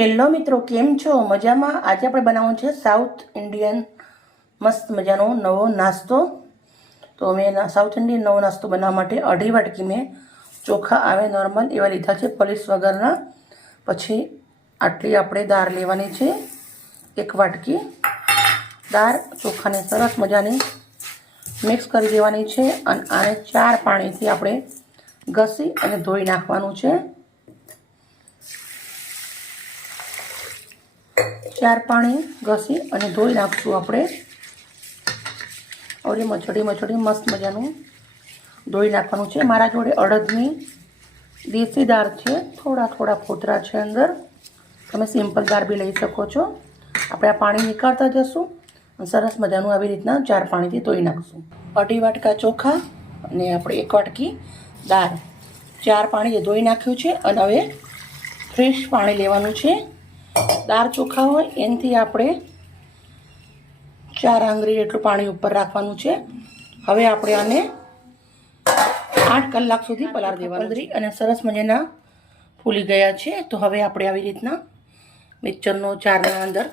Hello મિત્રો, કેમ છો? મજામાં? આજે આપણે બનાવવાનું છે સાઉથ ઇન્ડિયન મસ્ત મજાનો નવો નાસ્તો. તો મેં સાઉથ ઇન્ડિયન નવો નાસ્તો બનાવવા માટે અઢી વાટકી મેં ચોખા આવે નોર્મલ એવા લીધા છે પલીસ વગરના. પછી આટલી આપણે દાળ લેવાની છે, એક વાટકી. દાળ ચોખાને સરસ મજાની મિક્સ કરી દેવાની છે અને આને ચાર પાણીથી આપણે ઘસી અને ધોઈ નાખવાનું છે. ચાર પાણી ઘસી અને ધોઈ નાખશું આપણે. હવે મચડી મચડી મસ્ત મજાનું ધોઈ નાખવાનું છે. મારા જોડે અડદની દેશી દાળ છે. થોડા થોડા ફોતરા છે અંદર. તમે સિમ્પલ દાળ બી લઈ શકો છો. આપણે આ પાણી નીકાળતા જશું સરસ મજાનું આવી રીતના ચાર પાણીથી ધોઈ નાખશું. અઢી વાટકા ચોખા અને આપણે એક વાટકી દાળ. ચાર પાણી ધોઈ નાખ્યું છે અને હવે ફ્રેશ પાણી લેવાનું છે. દાળ ચોખા હોય એનાથી આપણે ચાર આંગળી એટલું પાણી ઉપર રાખવાનું છે. હવે આપણે આને આઠ કલાક સુધી પલાર દેવા છે. અને સરસ મજાના ફૂલી ગયા છે. તો હવે આપણે આવી રીતના મિક્સરનો ચારના અંદર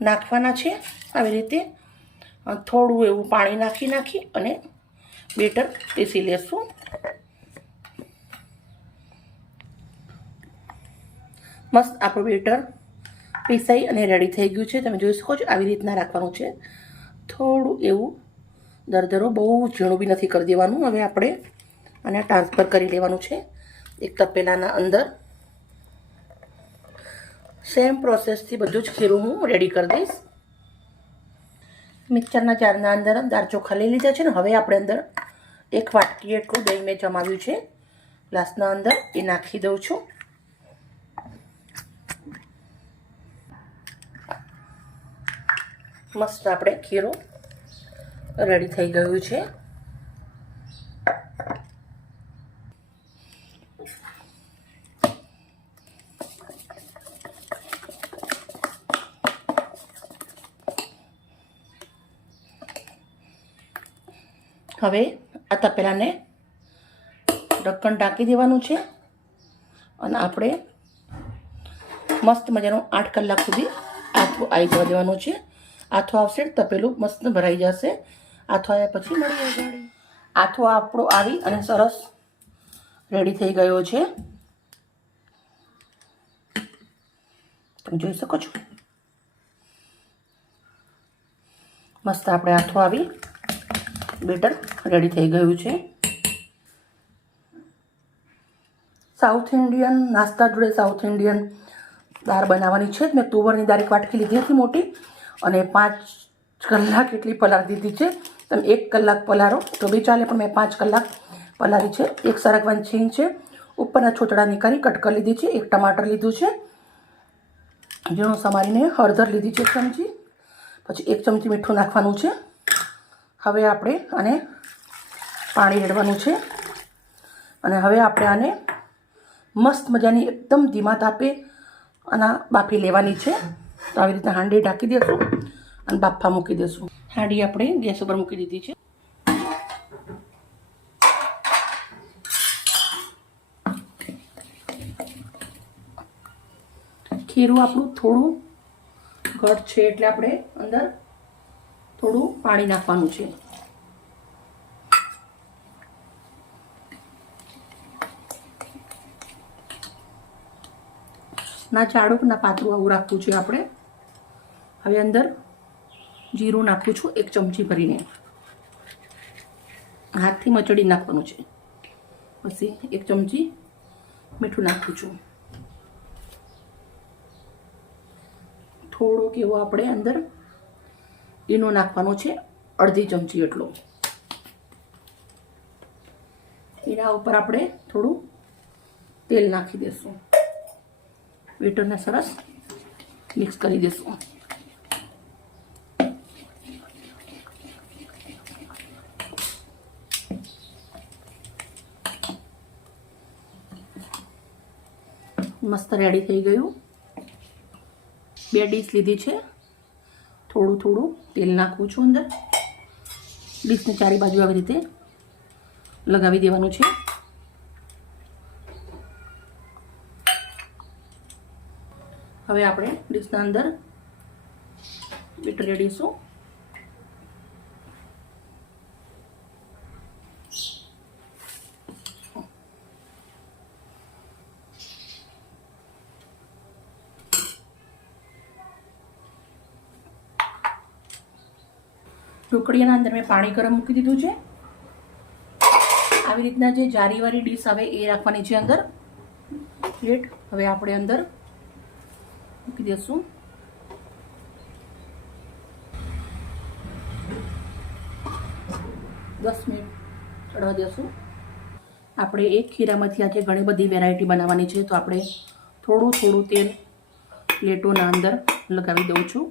નાખવાના છે. આવી રીતે થોડું એવું પાણી નાખી નાખી અને બેટર પીસી લેશું. મસ્ત આપણું બેટર પીસાઈ અને રેડી થઈ ગયું છે. તમે જોઈ શકો છો, આવી રીતના રાખવાનું છે. થોડું એવું દરદરો બહુ ઝીણું બી નથી કરી દેવાનું. હવે આપણે આને ટ્રાન્સફર કરી લેવાનું છે. એક તપેલાના અંદર. સેમ પ્રોસેસથી બધું જ ખીરું હું રેડી કરી દઈશ. મિક્સરના જારના અંદર દાળ ચોખા લઈ લીધા છે ને, હવે આપણે અંદર એક વાટકી એટલું દહીં મેં જમાવ્યું છે. ગ્લાસના અંદર એ નાખી દઉં છું. મસ્ત આપણે ખીરું રેડી થઈ ગયું છે. હવે આ તપેલાને ઢક્કણ ઢાંકી દેવાનું છે અને આપણે મસ્ત મજાનું આઠ કલાક સુધી આથું આવી જવા દેવાનું છે. આથો આવશે તપેલું મસ્ત ભરાઈ જશે. આથો આવ્યા પછી મળી ગાડી આથો આપણો આવી અને સરસ રેડી થઈ ગયો છે. તમે જોઈ શકો છો? મસ્ત આપણે આથો આવી બેટર રેડી થઈ ગયું છે. સાઉથ ઇન્ડિયન નાસ્તા જોડે સાઉથ ઇન્ડિયન દાળ બનાવવાની છે મેં તુવરની દાળ એક વાટકી લીધી હતી મોટી. અને પાંચ કલાક એટલી પલાળી દીધી છે. તમે એક કલાક પલાળો તો બી ચાલે, પણ મેં પાંચ કલાક પલાળી છે. એક સરગવાની છીણ છે. ઉપરના કટ કરી લીધી છે. એક ટમાટર લીધું છે. ઝીણું સમારીને હળદર લીધી છે એક ચમચી. પછી એક ચમચી મીઠું નાખવાનું છે. હવે આપણે આને પાણી રેડવાનું છે. અને હવે આપણે આને મસ્ત મજાની એકદમ ધીમા તાપે આના બાફી લેવાની છે. તો આવી રીતે હાંડી ઢાંકી દેશું અને બાફા મૂકી દેશું. હાંડી આપણે ગેસ ઉપર મૂકી દીધી છે. ખીરું આપણું થોડું ઘટ છે એટલે આપણે અંદર થોડું પાણી નાખવાનું છે. ના જાડું ના પાતળું આવું રાખવું છે આપણે. હવે અંદર જીરું નાખું છું એક ચમચી ભરીને. હાથથી મચડી નાખવાનું છે. પછી એક ચમચી મીઠું નાખું છું. થોડોક એવો આપણે અંદર ઈનો નાખવાનો છે અડધી ચમચી એટલો. એના ઉપર આપણે થોડું તેલ નાખી દઈશું વેટરને સરસ મિક્સ કરી દઈશું મસ્ત રેડી થઈ ગયું. બે ડીશ લીધી છે. થોડું થોડું તેલ નાખું છું અંદર. ડીશને ચારે બાજુ આવી રીતે લગાવી દેવાનું છે. હવે આપણે ડીશના અંદર બીટ રેડીશું. ઢોકળીના અંદર મેં પાણી ગરમ મૂકી દીધું છે. આવી રીતના જે જારીવાળી ડીશ આવે એ રાખવાની છે અંદર. પ્લેટ હવે આપણે અંદર મૂકી દઈશું દસ મિનિટ ચડવા દેશું આપણે એક ખીરામાંથી આજે ઘણી બધી વેરાયટી બનાવવાની છે, તો આપણે થોડું થોડું તેલ પ્લેટોના અંદર લગાવી દઉં છું.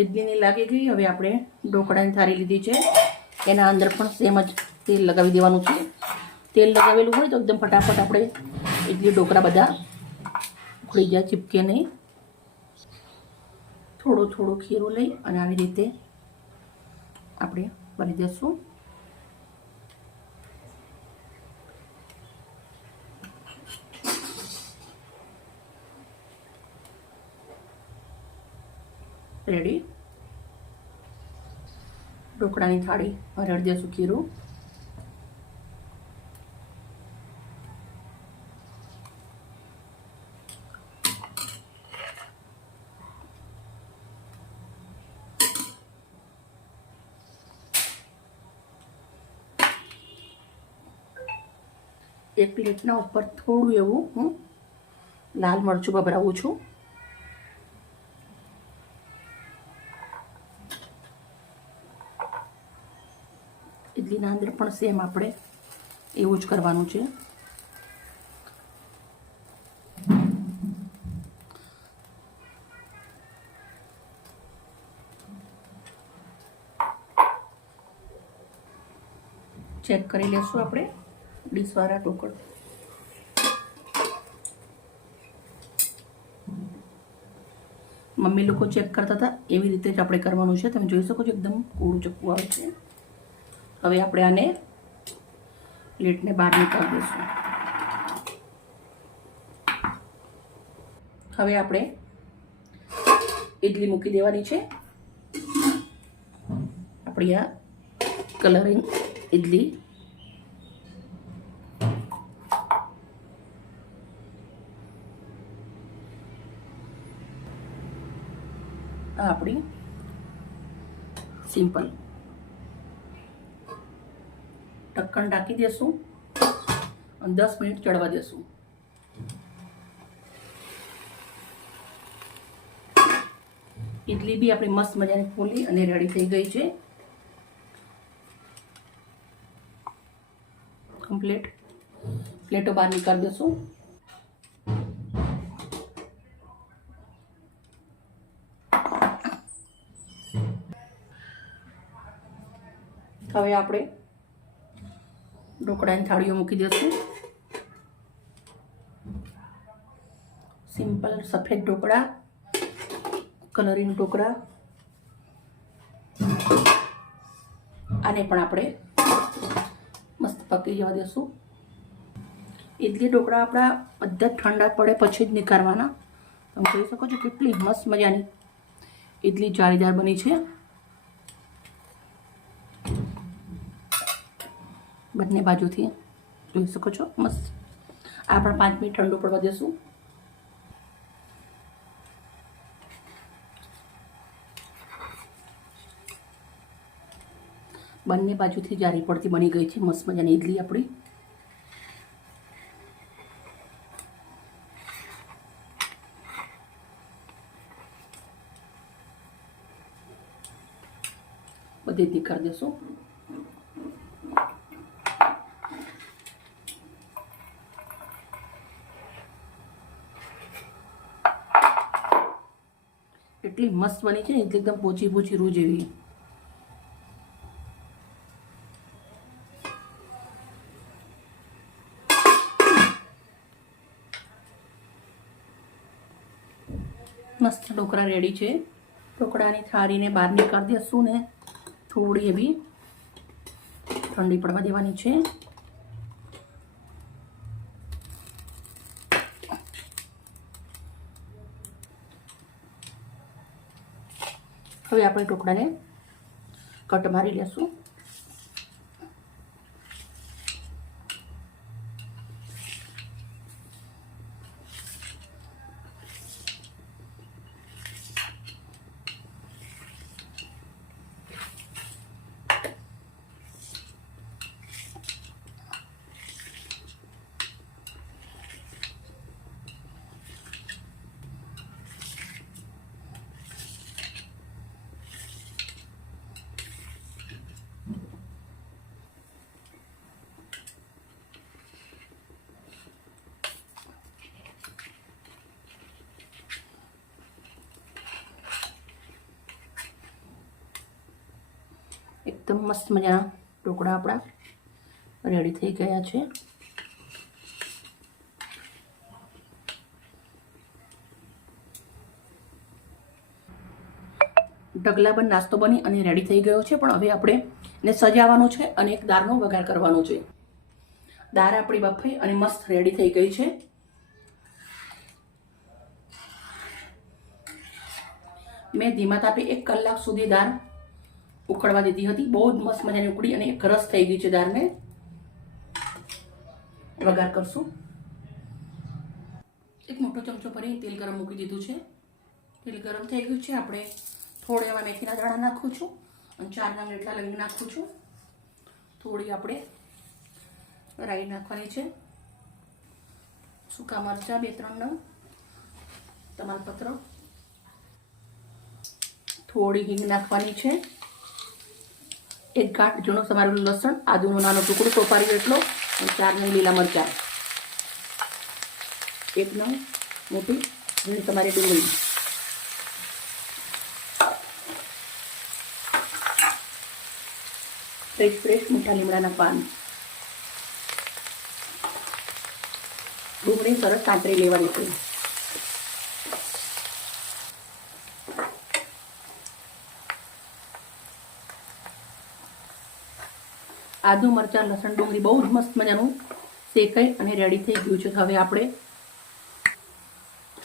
ઇડલીની લાગી ગઈ, હવે આપણે ઢોકળાની થાળી લીધી છે. એના અંદર પણ સેમ જ તેલ લગાવી દેવાનું છે. તેલ લગાવેલું હોય તો એકદમ ફટાફટ આપણે ઇડલી ઢોકળા બધા ઉખડી જાય, ચીપકે નહીં. થોડો, થોડું ખીરું લઈ અને આવી રીતે આપણે ભરી દઈશું રેડી ઢોકળાની થાળી હરડ દઈશું ખીરું. એક પ્લેટના ઉપર થોડું એવું હું લાલ મરચું ભભરાવું છું. ઇડલીના અંદર પણ સેમ આપણે એવું જ કરવાનું છે. ચેક કરી લેશું આપણે. ડીશવાળા ટોકર મમ્મી લોકો ચેક કરતા હતા, એવી રીતે જ આપણે કરવાનું છે. તમે જોઈ શકો છો એકદમ કોળું ચક્કું આવે છે. હવે આપણે આને પ્લેટને બહાર નીકાળી દઈશું. હવે આપણે ઇડલી મૂકી દેવાની છે. આપણી આ કલરિંગ ઇડલી આપણી સિમ્પલ. ઢક્કણ ઢાંકી દેશું અને દસ મિનિટ ચડવા દેશું. ઇડલી બી આપણી મસ્ત મજાની ફૂલી અને રેડી થઈ ગઈ છે. કમ્પ્લીટ પ્લેટો બહાર નીકાળી દેશું. હવે આપણે ઢોકળાની થાળીઓ મૂકી દઈશું સિમ્પલ સફેદ ઢોકળા કલરિંગ ઢોકળા. આને પણ આપણે મસ્ત પકી જવા દઈશું ઇડલી ઢોકળા આપણા બધા ઠંડા પડે પછી જ નીકાળવાના. તમે જોઈ શકો છો કેટલી મસ્ત મજાની ઇડલી જાળીદાર બની છે. બંને બાજુથી જોઈ શકો છો. મસ્ત. આ પણ પાંચ મિનિટ ઠંડુ પડવા દેશું. બંને બાજુથી જારી પડતી બની ગઈ છે, મસ્ત મજાની ઇડલી આપણી. બધી કરી દેશું. એટલી મસ્ત બની છે ને, એટલે એકદમ પોચી પોચી રૂ જેવી. મસ્ત ઢોકળા રેડી છે. ઢોકળાની થાળીને બહાર નીકાળી દેશું ને, થોડી એવી ઠંડી પડવા દેવાની છે. હવે આપણે ઢોકળાને કટ મારી લેશું. એકદમ મસ્ત મજાના ઢોકળા આપણા રેડી થઈ ગયા છે. ઢગલા પણ નાસ્તો બની અને રેડી થઈ ગયો છે, પણ હવે આપણે એને સજાવવાનો છે અને એક દાળનો વઘાર કરવાનો છે. દાળ આપણી બફાઈ અને મસ્ત રેડી થઈ ગઈ છે. મેં ધીમા તાપે એક કલાક સુધી દાળ ઉકળવા દીધી હતી. બહુ જ મસ્ત મજાની ઉકળી અને એક રસ થઈ ગઈ છે દાળને. વઘાર કરશું. એક મોટો ચમચો ભરી તેલ ગરમ મૂકી દીધું છે. તેલ ગરમ થઈ ગયું છે. આપણે થોડા એવા મેથીના દાણા નાખું છું અને ચાર નંગ એટલા લઈને નાખું છું. થોડી આપણે રાઈ નાખવાની છે. સૂકા મરચાં, બે ત્રણ નંગ, તમાલપત્ર. થોડી હિંગ નાખવાની છે. એક ગાંઠ જૂનો સમારેલું લસણ, આદુનો નાનો ટુકડો સોપારી એટલો અને ચાર નંગ લીલા મરચાં. એક નંગ મોટી ઝીણી તમારી ડુંગળી. ફ્રેશ ફ્રેશ મીઠા લીમડાના પાન. ડુંગળી સરસ કાંતરી લેવાની છે. આદુ, મરચાં, લસણ, ડુંગળી બહુ જ મસ્ત મજાનું શેકાઈ અને રેડી થઈ ગયું છે. હવે આપણે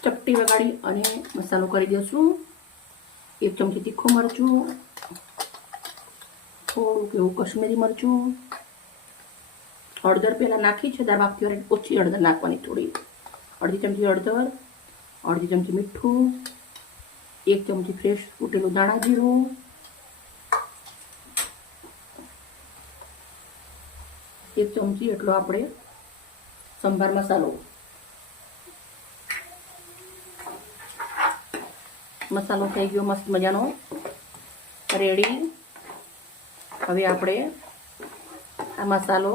ચપટી વગાડી અને મસાલો કરી દઈશું. એક ચમચી તીખું મરચું, થોડુંક એવું કશ્મીરી મરચું, હળદર પહેલાં નાખી છે, દાળ બાફતી વાર ઓછી હળદર નાખવાની થોડી. અડધી ચમચી હળદર, અડધી ચમચી મીઠું, એક ચમચી ફ્રેશ ફૂટેલું દાણા જીરું એક ચમચી એટલો આપણે સંભાર મસાલો. મસાલો થઈ ગયો, મસ્ત મજાનો. રેડી હવે આપણે આ મસાલો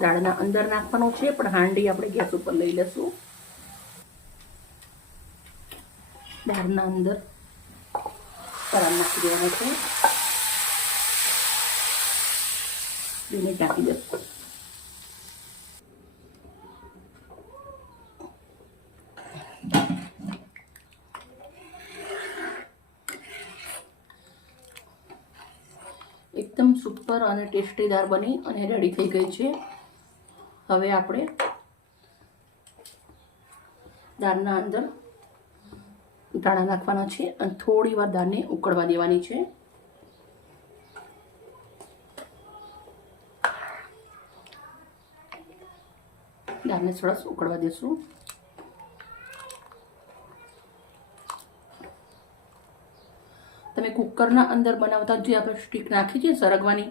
દાળના અંદર નાખવાનો છે, પણ હાંડી આપણે ગેસ ઉપર લઈ લઈશું દાળના અંદર પરાળ નાખી દેવાનો છે. એને ઢાંકી દઉં. એકદમ સુપર અને ટેસ્ટીદાર બની અને રેડી થઈ ગઈ છે. હવે આપણે દાળના અંદર દાણા નાખવાના છે અને થોડી વાર દાળને ઉકળવા દેવાની છે. દાળને સરસ ઉકળવા દેશું. તમે કુકરના અંદર બનાવતા જે આપણે સ્ટીક નાખી છે સરગવાની,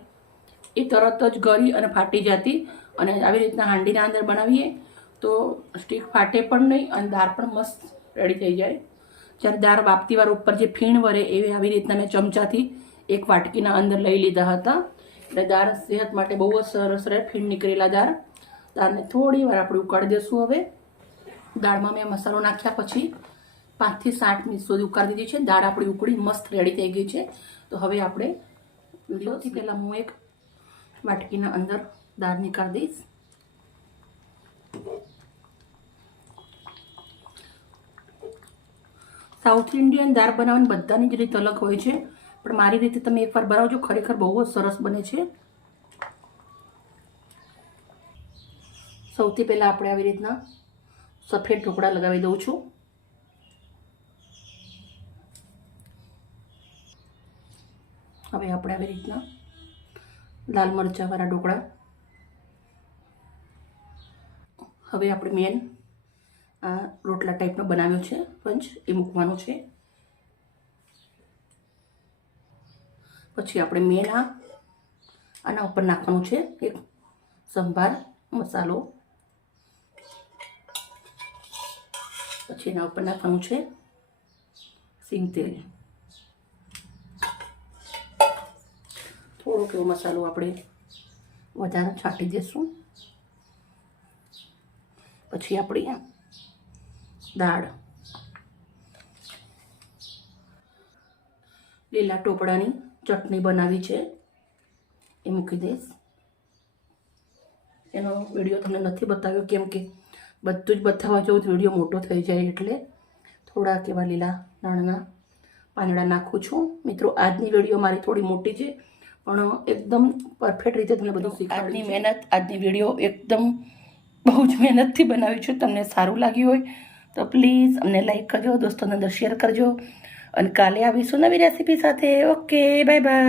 એ તરત જ ગળી અને ફાટી જતી અને આવી રીતના હાંડીના અંદર બનાવીએ તો સ્ટીક ફાટે પણ નહીં અને દાળ પણ મસ્ત રેડી થઈ જાય. જ્યારે દાળ બાપતી વાર ઉપર જે ફીણ વરે એવી આવી રીતના મેં ચમચાથી એક વાટકીના અંદર લઈ લીધા હતા. એટલે દાળ સેહત માટે બહુ જ સરસ રહે, ફીણ નીકળેલા દાળ. દાળને થોડી વાર આપણે ઉકાળી દઈશું હવે. દાળમાં મેં મસાલો નાખ્યા પછી પાંચથી સાત મિનિટ સુધી ઉકાળી દીધી છે. દાળ આપણી ઉકળી મસ્ત રેડી થઈ ગઈ છે. તો હવે આપણે વિડીયોથી પહેલાં હું એક વાટકીના અંદર દાળ નીકાળી દઈશ. સાઉથ ઇન્ડિયન દાળ બનાવવાની બધાની જ રીત અલગ હોય છે. પણ મારી રીતે તમે એકવાર બનાવજો, ખરેખર બહુ જ સરસ બને છે. સૌથી પહેલાં આપણે આવી રીતના સફેદ ઢોકળા લગાવી દઉં છું. હવે આપણે આવી રીતના લાલ મરચાંવાળા ઢોકળા. હવે આપણે મેન આ રોટલા ટાઈપનો બનાવ્યો છે, પંચ, એ મૂકવાનો છે. પછી આપણે મેન આ, આના ઉપર નાખવાનું છે એક સંભાર મસાલો. પછી એના ઉપર નાખવાનું છે સિંગ તેલ. થોડોક એવો મસાલો આપણે વધારે છાંટી દઈશું પછી આપણી દાળ. લીલા ટોપડાની ચટણી બનાવી છે. એ મૂકી દઈશ. એનો વીડિયો તમને નથી બતાવ્યો કેમ કે બધું જ બતાવવા જવું વીડિયો મોટો થઈ જાય એટલે થોડાક એવા લીલા નાણાંના પાંદડા નાખું છું. મિત્રો આજની વીડિયો મારી થોડી મોટી છે પણ એકદમ પરફેક્ટ રીતે તમને બધું શીખવાડ્યું આજની મહેનત આજની વીડિયો એકદમ બહુ જ મહેનતથી બનાવી છે તમને સારું લાગ્યું હોય તો પ્લીઝ અમને લાઈક કરજો દોસ્તોને અંદર શેર કરજો. અને કાલે આવીશું નવી રેસીપી સાથે. Okay bye bye